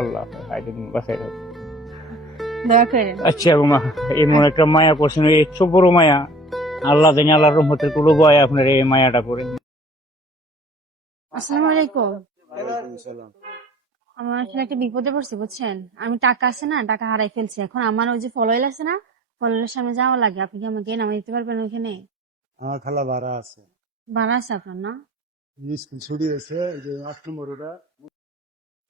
আল্লাহ আইদিন বাঁচাই রাখো। দয়া করেন। আচ্ছা মা, এমন একটা মায়া করছেন, এই এত বড় মায়া, আল্লাহ জানি আল্লাহর রহমতের কুলো বয় আপনার এই মায়াটা করে। আসসালামু আলাইকুম। ওয়ালাইকুম সালাম। আমার আসলে একটা বিপদে পড়ছি বুঝছেন। আমি টাকা আছে না, টাকা হারাই ফেলছি। এখন আমার ওই যে ফলোইল আছে না, ফলোইলের সামনে যাওয়া লাগে। আপনি কি আমাকে নামিয়ে দিতে পারবেন ওইখানে? আমার খালা ভাড়া আছে, ভাড়া আছে আপনার না? স্কুল ছুটি আছে, এই যে 8 নম্বর ওটা।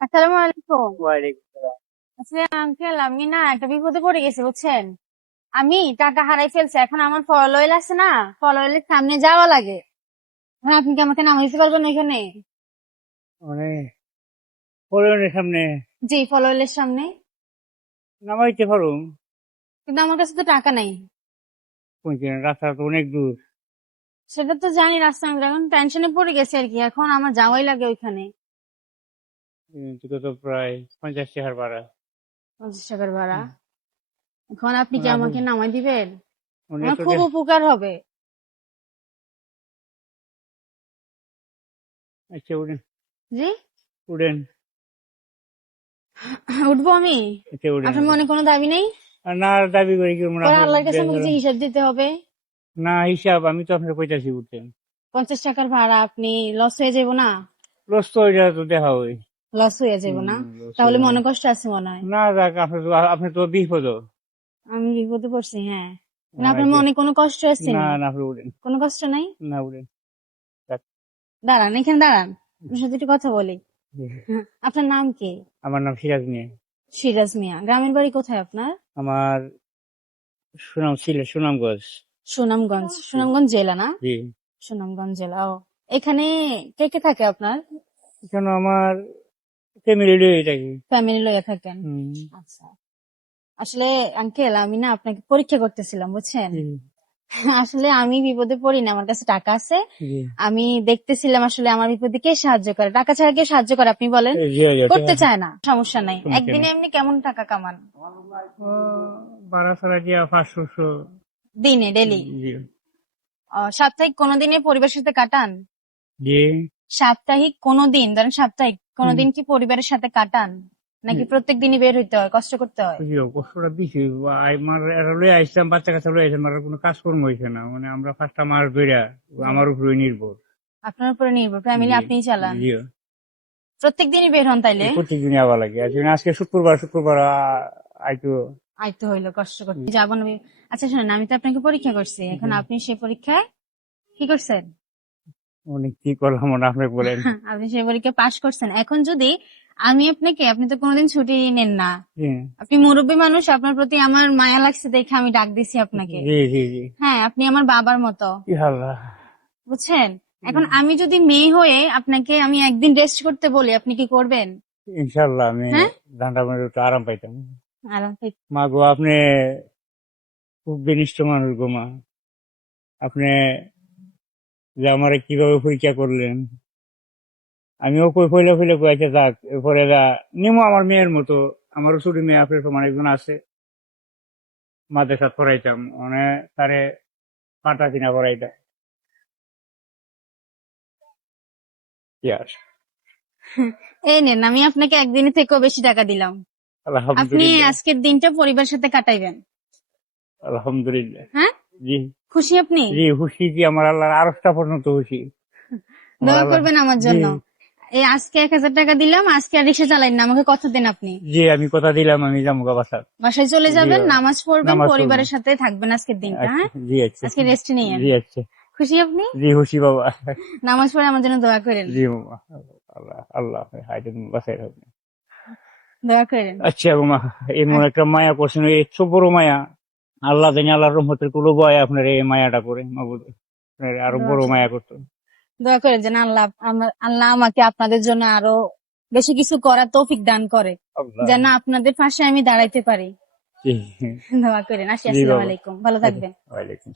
আসসালামু আলাইকুম। ওয়ালাইকুম সালাম। আসলে আঙ্কেল আমি না একটা বিপদে পড়ে গেছি বুঝছেন। আমি টাকা হারাই ফেলছি। এখন আমার ফলোইল আছে না, ফলোইলের সামনে যাওয়া লাগে। এখন আপনি কি আমাকে নামিয়ে দিতে পারবেন ওইখানে? মানে পরিবারের সামনে জি, ফলোইলের সামনে। নামাইতে পারো? কিন্তু আমার কাছে তো টাকা নাই। রাস্তা তো অনেক দূর। সেটা তো জানি রাস্তা, আমি এখন টেনশনে পড়ে গেছি আর কি। এখন আমার যাওয়াই লাগে ওইখানে। দুটো তো প্রায় 50 টাকার ভাড়া। 50 টাকার ভাড়া। এখন আপনি কি না, আমাকে নামাই দিবেন? অনেক আমার তো খুব উপকার হবে। আচ্ছা উঠেন, জি, উঠেন, উঠবো আমি? আচ্ছা উঠেন, আপনার উঠেন। মনে কোনো দাবি নেই? আর না, আর দাবি করি কি পরে আল্লাহর কাছে আমাকে যে হিসাব দিতে হবে। না হিসাব আমি তো আপনার কইতাছি উঠতেন। 50 টাকার ভাড়া, আপনি লস হয়ে যাবো না? লস তো ওইটা তো দেখা হয়। লস হয়ে যাবো না? loss তাহলে হয়ে মনে যায়। কষ্ট আছে মনে হয়। না যাক, আপনি তো বিপদ। আমি বিপদে পড়ছি, হ্যাঁ। না আপনার আচ্ছা, মনে কোনো কষ্ট আছে না নি? না আপনি উঠেন, কোনো কষ্ট নাই? না উঠেন। যাক, দাঁড়ান, এখানে দাঁড়ান, আপনার সাথে একটু কথা বলি। জি। আপনার নাম কি? আমার নাম সিরাজ মিয়া। সিরাজ মিয়া। গ্রামের বাড়ি কোথায় আপনার? আমার সুনামগঞ্জ। সুনামগঞ্জ। সুনামগঞ্জ জেলা না? জি। সুনামগঞ্জ জেলা। ও, এখানে কে কে থাকে আপনার? এখানে আমার ফ্যামিলি রয়ে থাকি। ফ্যামিলি লইয়া থাকেন? আচ্ছা। আসলে আঙ্কেল আমি না আপনাকে পরীক্ষা করতেছিলাম বুঝছেন। জি, আসলে আমি বিপদে পড়ি না, আমার কাছে টাকা আছে। জি। আমি দেখতেছিলাম আসলে আমার বিপদে কে সাহায্য করে। টাকা ছাড়া কে সাহায্য করে আপনি বলেন? জি, জি, করতে চায় না, সমস্যা নাই। সমস্যা একদিনে নেই। এমনি কেমন টাকা কামান? ও, ভাড়া ছাড়া দিয়া 500। দিনে, ডেলি? জি, সাপ্তাহিক কোনো দিনে পরিবারের সাথে কাটান? জি। সাপ্তাহিক কোনো দিন, ধরেন সাপ্তাহিক কোনো দিন কি পরিবারের সাথে কাটান, নাকি প্রত্যেক দিনই বের হইতে হয়, কষ্ট করতে হয়? জি, কষ্টটা বেশি। আমার এরা লয়ে আইসলাম, বাচ্চা কাচ্চা লয়ে আইসলাম, আর কোনো কাজকর্ম হয়েছে না। মানে আমরা 5টা মাস ধরে আমার উপরে নির্ভর। আপনার উপরে নির্ভর, ফ্যামিলি জি, আপনিই চালান? জি। প্রত্যেক দিনই বের হন তাইলে? প্রত্যেকদিনই আবার লাগে। আজকে শুক্রবার আইতো। আইতে হইলো কষ্ট করতে যাবো না? আচ্ছা শোনেন, আমি তো আপনাকে পরীক্ষা করছি, এখন আপনি সেই পরীক্ষায় কি করছেন? অনেক কি করলাম না, আপনি বলেন। আপনি সেই পরীক্ষায় পাশ করছেন। এখন যদি আমি আপনাকে, আপনি তো কোনোদিন ছুটি নেন না, জি, আপনি মুরব্বী মানুষ, আপনার প্রতি আমার মায়া লাগছে দেখে আমি ডাক দিছি আপনাকে। জি, জি, জি। হ্যাঁ, আপনি আমার বাবার মতো, আল্লাহ। বুঝছেন। এখন আমি যদি মেয়ে হয়ে আপনাকে আমি একদিন রেস্ট করতে বলি, আপনি কি করবেন? ইনশাল্লাহ আমি হ্যাঁ, ধানটা মানে একটু আরাম পাইতাম। আর মা গো, আপনি খুব বিনিষ্ট মানুষ গো মা। আপনি যে আমারে কিভাবে পরীক্ষা করলেন, আমিও কই ফইলে ফইলে কয়েছে যাক, এরপরে নিমো আমার মেয়ের মতো। আমারও ছোট মেয়ে আপনার সমান একজন আছে, মাদ্রাসা পড়াইতাম, মানে তারে পাটা কিনা পড়াইতাম। কি আর, এই নেন, আমি আপনাকে একদিনের থেকেও বেশি টাকা দিলাম। আপনি আলহামদুলিল্লাহ। আজকের দিনটা পরিবারের সাথে কাটাইবেন। আলহামদুলিল্লাহ। হ্যাঁ, জি, খুশি আপনি? জি খুশি। কি আমার আল্লাহর আরশটা পর্যন্ত খুশি। আমার দোয়া আল্লাহ। করবেন আমার জি, জন্য। এই আজকে 1000 টাকা দিলাম, আজকে আর রিক্সা চালাইন না, আমাকে কথা দেন আপনি। জি আমি কথা দিলাম, আমি যাবো বাসার। বাসায় চলে জি, যাবেন, নামাজ পড়বেন, নামাজ পড়বো। পরিবারের সাথে থাকবেন আজকের দিনটা। আচ্ছা, হ্যাঁ, জি আচ্ছা, আজকে রেস্ট নিয়েন। জি আচ্ছা, খুশি আপনি? জি খুশি বাবা। নামাজ পড়ে আমার জন্য দোয়া করেন। জি বাবা। আল্লাহ আল্লাহ হাইদিন বাসায় রাখবেন। দোয়া করেন। আচ্ছা মা, এমন একটা মায়া করছেন, এই এত বড় মায়া, আল্লাহ জানি আল্লাহর রহমতের কুলো বয় আপনার এই মায়াটা করে। মাবুদ আপনার আরো দোয়া বড় করেন। মায়া করতো। দোয়া করেন যেন আল্লাহ আমাকে আপনাদের জন্য আরো বেশি কিছু করার তৌফিক দান করে, আল্লাহ। যেন আপনাদের পাশে আমি দাঁড়াইতে পারি। জি, দোয়া করেন। জি আসসালামু বাবা। আলাইকুম, ভালো আচ্ছা, থাকবেন। ওয়ালাইকুম।